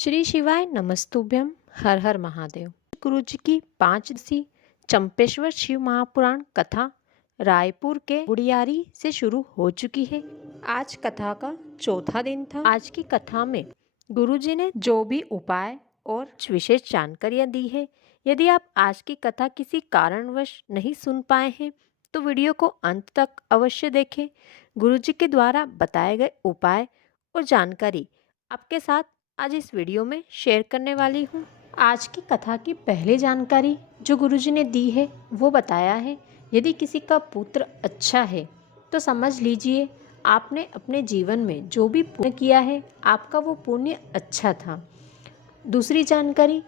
श्री शिवाय नमस्तुभ्यम। हर हर महादेव। गुरु जी की 5 दिवसीय चंपेश्वर शिव महापुराण कथा रायपुर के बुढ़ियारी से शुरू हो चुकी है। आज कथा का चौथा दिन था। आज की कथा में गुरु जी ने जो भी उपाय और विशेष जानकारियां दी है। यदि आप आज की कथा किसी कारणवश नहीं सुन पाए हैं तो वीडियो को अंत तक अवश्य देखें। गुरु जी के द्वारा बताए गए उपाय और जानकारी आपके साथ आज इस वीडियो में शेयर करने वाली हूँ। आज की कथा की पहली जानकारी जो गुरुजी ने दी है वो बताया है, यदि किसी का पुत्र अच्छा है तो समझ लीजिए आपने अपने जीवन में जो भी पुण्य किया है आपका वो पुण्य अच्छा था। दूसरी जानकारी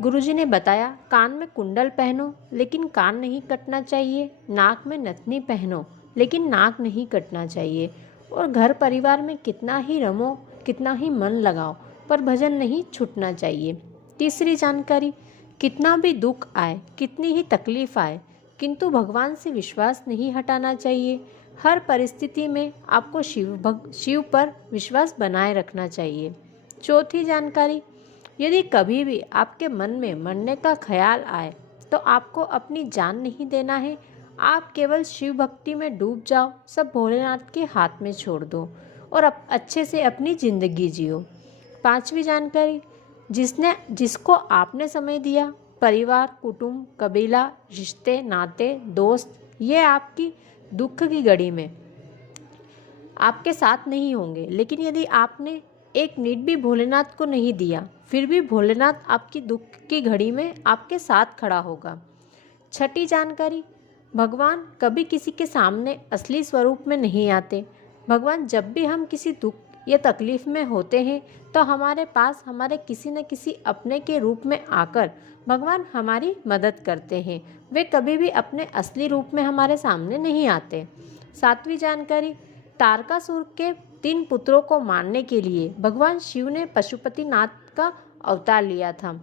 गुरुजी ने बताया, कान में कुंडल पहनो लेकिन कान नहीं कटना चाहिए, नाक में नथनी पहनो लेकिन नाक नहीं कटना चाहिए, और घर परिवार में कितना ही रमो कितना ही मन लगाओ पर भजन नहीं छूटना चाहिए। तीसरी जानकारी, कितना भी दुख आए कितनी ही तकलीफ आए किंतु भगवान से विश्वास नहीं हटाना चाहिए। हर परिस्थिति में आपको शिव पर विश्वास बनाए रखना चाहिए। चौथी जानकारी, यदि कभी भी आपके मन में मरने का ख्याल आए तो आपको अपनी जान नहीं देना है, आप केवल शिव भक्ति में डूब जाओ, सब भोलेनाथ के हाथ में छोड़ दो और अच्छे से अपनी ज़िंदगी जियो। पांचवी जानकारी, जिसको आपने समय दिया, परिवार, कुटुंब, कबीला, रिश्ते, नाते, दोस्त, ये आपकी दुख की घड़ी में आपके साथ नहीं होंगे, लेकिन यदि आपने एक मिनट भी भोलेनाथ को नहीं दिया फिर भी भोलेनाथ आपकी दुख की घड़ी में आपके साथ खड़ा होगा। छठी जानकारी, भगवान कभी किसी के सामने असली स्वरूप में नहीं आते। भगवान जब भी हम किसी दुख या तकलीफ में होते हैं तो हमारे पास हमारे किसी न किसी अपने के रूप में आकर भगवान हमारी मदद करते हैं। वे कभी भी अपने असली रूप में हमारे सामने नहीं आते। सातवीं जानकारी, तारकासुर के 3 पुत्रों को मारने के लिए भगवान शिव ने पशुपतिनाथ का अवतार लिया था।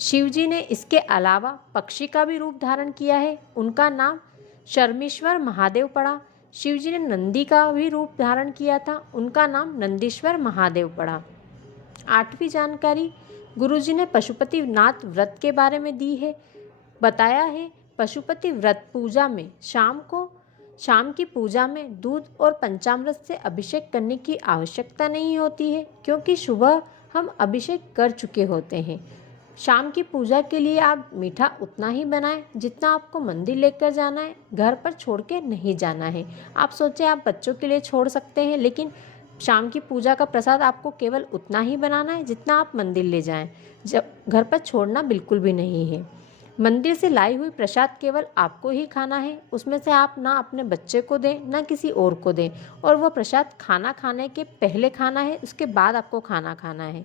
शिव जी ने इसके अलावा पक्षी का भी रूप धारण किया है, उनका नाम शर्मेश्वर महादेव पड़ा। शिव जी ने नंदी का भी रूप धारण किया था, उनका नाम नंदीश्वर महादेव पड़ा। 8वीं जानकारी, गुरुजी ने पशुपतिनाथ व्रत के बारे में दी है। बताया है, पशुपति व्रत पूजा में शाम की पूजा में दूध और पंचामृत से अभिषेक करने की आवश्यकता नहीं होती है, क्योंकि सुबह हम अभिषेक कर चुके होते हैं। शाम की पूजा के लिए आप मीठा उतना ही बनाएं जितना आपको मंदिर लेकर जाना है, घर पर छोड़ के नहीं जाना है। आप सोचें आप बच्चों के लिए छोड़ सकते हैं, लेकिन शाम की पूजा का प्रसाद आपको केवल उतना ही बनाना है जितना आप मंदिर ले जाएं। जब घर पर छोड़ना बिल्कुल भी नहीं है। मंदिर से लाई हुई प्रसाद केवल आपको ही खाना है, उसमें से आप ना अपने बच्चे को दें ना किसी और को दें, और वो प्रसाद खाना खाने के पहले खाना है, उसके बाद आपको खाना खाना है।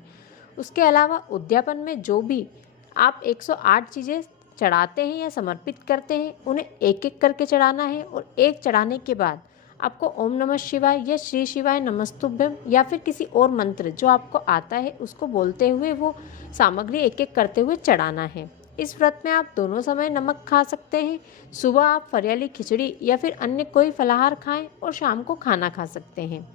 उसके अलावा उद्यापन में जो भी आप 108 चीज़ें चढ़ाते हैं या समर्पित करते हैं उन्हें एक एक करके चढ़ाना है, और एक चढ़ाने के बाद आपको ओम नमः शिवाय या श्री शिवाय नमस्तुभ्यम या फिर किसी और मंत्र जो आपको आता है उसको बोलते हुए वो सामग्री एक एक करते हुए चढ़ाना है। इस व्रत में आप दोनों समय नमक खा सकते हैं। सुबह आप फरियाली खिचड़ी या फिर अन्य कोई फलाहार खाएं और शाम को खाना खा सकते हैं।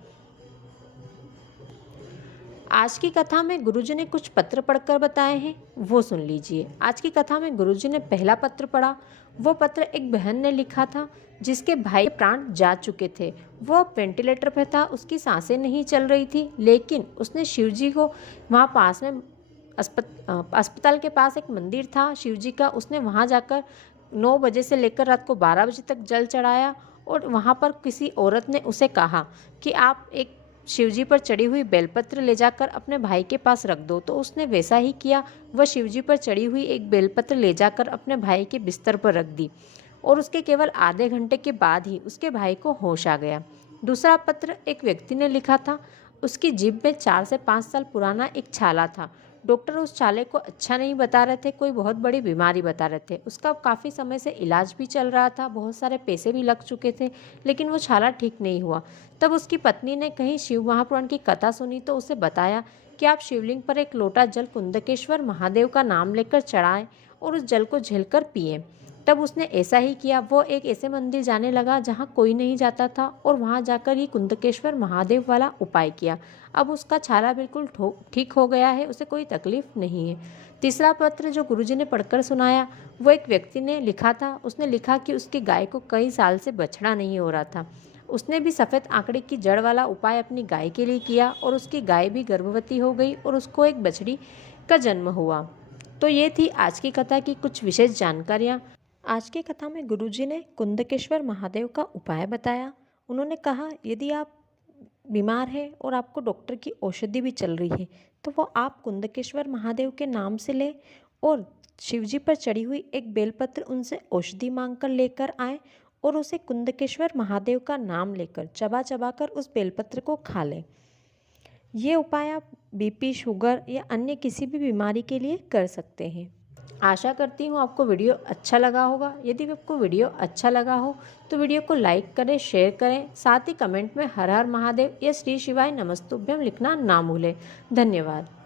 आज की कथा में गुरुजी ने कुछ पत्र पढ़कर बताए हैं, वो सुन लीजिए। आज की कथा में गुरुजी ने पहला पत्र पढ़ा। वो पत्र एक बहन ने लिखा था जिसके भाई के प्राण जा चुके थे। वो वेंटिलेटर पर था, उसकी सांसें नहीं चल रही थी, लेकिन उसने शिवजी को वहाँ पास में अस्पताल के पास एक मंदिर था शिवजी का, उसने वहाँ जाकर 9 बजे से लेकर रात को 12 बजे तक जल चढ़ाया, और वहाँ पर किसी औरत ने उसे कहा कि आप एक शिवजी पर चढ़ी हुई बेलपत्र ले जाकर अपने भाई के पास रख दो। तो उसने वैसा ही किया। वह शिवजी पर चढ़ी हुई एक बेलपत्र ले जाकर अपने भाई के बिस्तर पर रख दी, और उसके केवल आधे घंटे के बाद ही उसके भाई को होश आ गया। दूसरा पत्र एक व्यक्ति ने लिखा था। उसकी जीभ में 4 से 5 साल पुराना एक छाला था। डॉक्टर उस छाले को अच्छा नहीं बता रहे थे, कोई बहुत बड़ी बीमारी बता रहे थे। उसका काफ़ी समय से इलाज भी चल रहा था, बहुत सारे पैसे भी लग चुके थे, लेकिन वो छाला ठीक नहीं हुआ। तब उसकी पत्नी ने कहीं शिव महापुराण की कथा सुनी तो उसे बताया कि आप शिवलिंग पर एक लोटा जल कुंदकेश्वर महादेव का नाम लेकर चढ़ाएं और उस जल को झेलकर पिएं। तब उसने ऐसा ही किया। वो एक ऐसे मंदिर जाने लगा जहाँ कोई नहीं जाता था और वहाँ जाकर ये कुंदकेश्वर महादेव वाला उपाय किया। अब उसका छाला बिल्कुल ठीक हो गया है, उसे कोई तकलीफ नहीं है। तीसरा पत्र जो गुरुजी ने पढ़कर सुनाया वो एक व्यक्ति ने लिखा था। उसने लिखा कि उसकी गाय को कई साल से बछड़ा नहीं हो रहा था। उसने भी सफ़ेद आंकड़े की जड़ वाला उपाय अपनी गाय के लिए किया और उसकी गाय भी गर्भवती हो गई और उसको एक बछड़ी का जन्म हुआ। तो ये थी आज की कथा की कुछ विशेष जानकारियाँ। आज की कथा में गुरुजी ने कुंदकेश्वर महादेव का उपाय बताया। उन्होंने कहा यदि आप बीमार हैं और आपको डॉक्टर की औषधि भी चल रही है तो वो आप कुंदकेश्वर महादेव के नाम से लें और शिवजी पर चढ़ी हुई एक बेलपत्र उनसे औषधि मांगकर लेकर आए और उसे कुंदकेश्वर महादेव का नाम लेकर चबा चबा कर उस बेलपत्र को खा लें। ये उपाय आप बीपी, शुगर या अन्य किसी भी बीमारी के लिए कर सकते हैं। आशा करती हूँ आपको वीडियो अच्छा लगा होगा। यदि आपको वीडियो अच्छा लगा हो तो वीडियो को लाइक करें, शेयर करें, साथ ही कमेंट में हर हर महादेव या श्री शिवाय नमस्तुभ्यम लिखना ना भूलें। धन्यवाद।